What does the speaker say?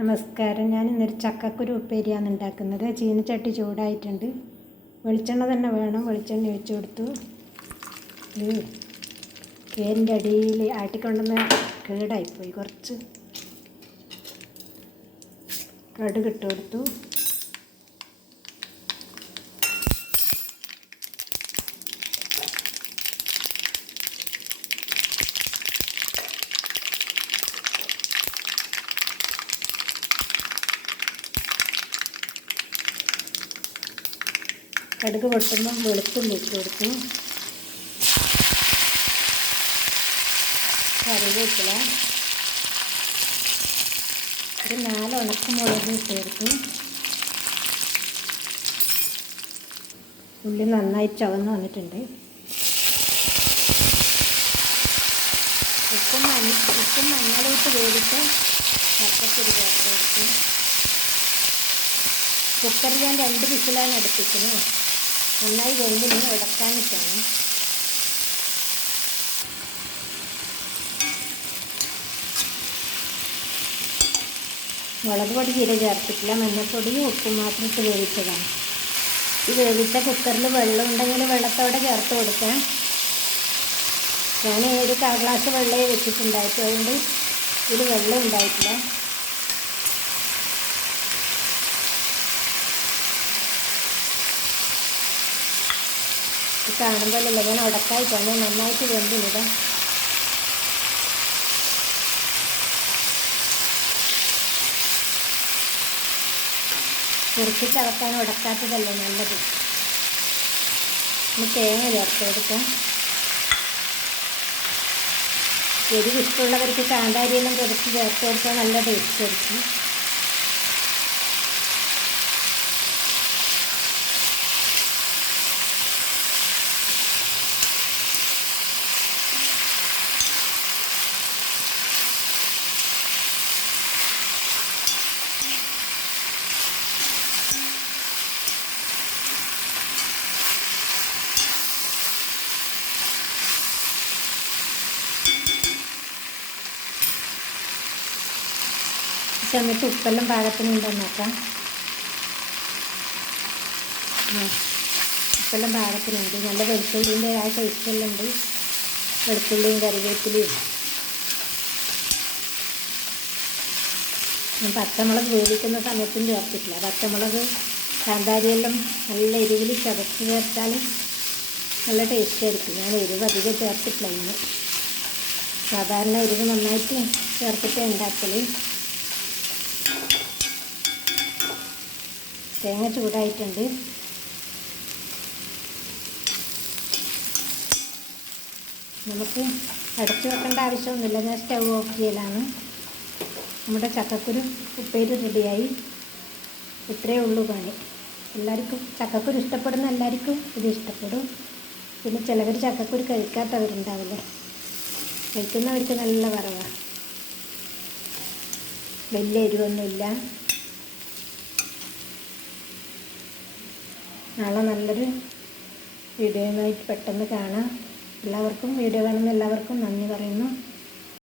നമസ്കാരം. ഞാൻ ഇന്നൊരു ചക്കക്കുരു ഉപ്പേരിയാണ് ഉണ്ടാക്കുന്നത്. ചീനച്ചട്ടി ചൂടായിട്ടുണ്ട്. വെളിച്ചെണ്ണ തന്നെ വേണം. വെളിച്ചെണ്ണ ഒഴിച്ചു കൊടുത്തു. പേരിൻ്റെ അടിയിൽ ആട്ടിക്കൊണ്ടുവന്ന് കേടായിപ്പോയി. കുറച്ച് കടുക് ഇട്ട് കൊടുത്തു. കടുക് പൊട്ടുമ്പം വെളുത്തുള്ളി ഇട്ട് കൊടുത്തു. കറിവേപ്പില, ഒരു 4 ഉണക്കമുളക് ഇട്ട് കൊടുത്തു. ഉള്ളി നന്നായി ചുവന്ന് വന്നിട്ടുണ്ട്. ഉപ്പും മഞ്ഞളിട്ട് വേവിച്ച് ചക്കക്കുരു ചേർത്ത് കൊടുത്തു. കുക്കറിൽ ഞാൻ 2 വിസിലാണ് എടുപ്പിക്കുന്നത്. നന്നായി വെന്തിന് ഉടക്കാനിട്ടാണ്. മുളക് പൊടി തീരെ ചേർത്തിട്ടില്ല. മഞ്ഞൾപ്പൊടിയും ഉപ്പും മാത്രം ഇട്ട് വേവിച്ചതാണ്. ഈ വേവിച്ച കുക്കറിൽ വെള്ളം ഉണ്ടെങ്കിൽ വെള്ളത്തോടെ ചേർത്ത് കൊടുക്കാം. ഞാൻ ഒരു 1/4 ഗ്ലാസ് വെള്ളമേ വെച്ചിട്ടുണ്ടായിട്ട്, അതുകൊണ്ട് ഇതിൽ വെള്ളം ഉണ്ടായിട്ടില്ല. കാണുമ്പോഴല്ല ഞാൻ ഉടക്കായിട്ടാണ്. നന്നായിട്ട് വെന്തിനിടാം. കുറുക്കി ചവക്കാൻ ഉടക്കാത്തതല്ലേ നല്ലത്. ഇനി തേങ്ങ ചേർത്ത് കൊടുക്കാം. എരിവ് ഇഷ്ടമുള്ളവർക്ക് കാന്താരിയെല്ലാം കുറച്ച് ചേർത്ത് കൊടുത്താൽ നല്ല ടേസ്റ്റ് ആയിരിക്കും. സമയത്ത് ഉപ്പെല്ലാം പാകത്തിനുണ്ടെന്ന് നോക്കാം. ഉപ്പെല്ലാം പാകത്തിനുണ്ട്. നല്ല വെളുത്തുള്ളിൻ്റെ ആ ടേസ്റ്റെല്ലാം ഉണ്ട്. വെളുത്തുള്ളിയും കറിവേപ്പിലയും. ഞാൻ പച്ചമുളക് വേവിക്കുന്ന സമയത്തും ചേർത്തിട്ടില്ല. പച്ചമുളക് കാന്താരിയെല്ലാം നല്ല എരിവിൽ ചതച്ച് ചേർത്താൽ നല്ല ടേസ്റ്റ് ആയിരിക്കും. ഞാൻ എരിവ് അധികം ചേർത്തിട്ടില്ല ഇന്ന്. സാധാരണ എരിവ് നന്നായിട്ട് ചേർത്തിട്ട് ഉണ്ടാക്കൽ. തേങ്ങ ചൂടായിട്ടുണ്ട്. നമുക്ക് അടച്ചു വെക്കേണ്ട ആവശ്യമൊന്നുമില്ല. ഞാൻ സ്റ്റൗ ഓഫ് ചെയ്യലാണ്. നമ്മുടെ ചക്കക്കുരു ഉപ്പേരി റെഡിയായി. ഇത്രയേ ഉള്ളൂ പണി. എല്ലാവർക്കും ചക്കക്കുരു ഇഷ്ടപ്പെടുന്ന എല്ലാവർക്കും ഇത് ഇഷ്ടപ്പെടും. പിന്നെ ചിലവർ ചക്കക്കുരു കഴിക്കാത്തവരുണ്ടാവില്ലേ. കഴിക്കുന്നവർക്ക് നല്ല വറവാണ്. വലിയ എരിവൊന്നുമില്ല. നാളെ നല്ലൊരു വീഡിയോയുമായിട്ട് പെട്ടെന്ന് കാണാം. എല്ലാവർക്കും വീഡിയോ കാണുന്ന എല്ലാവർക്കും നന്ദി പറയുന്നു.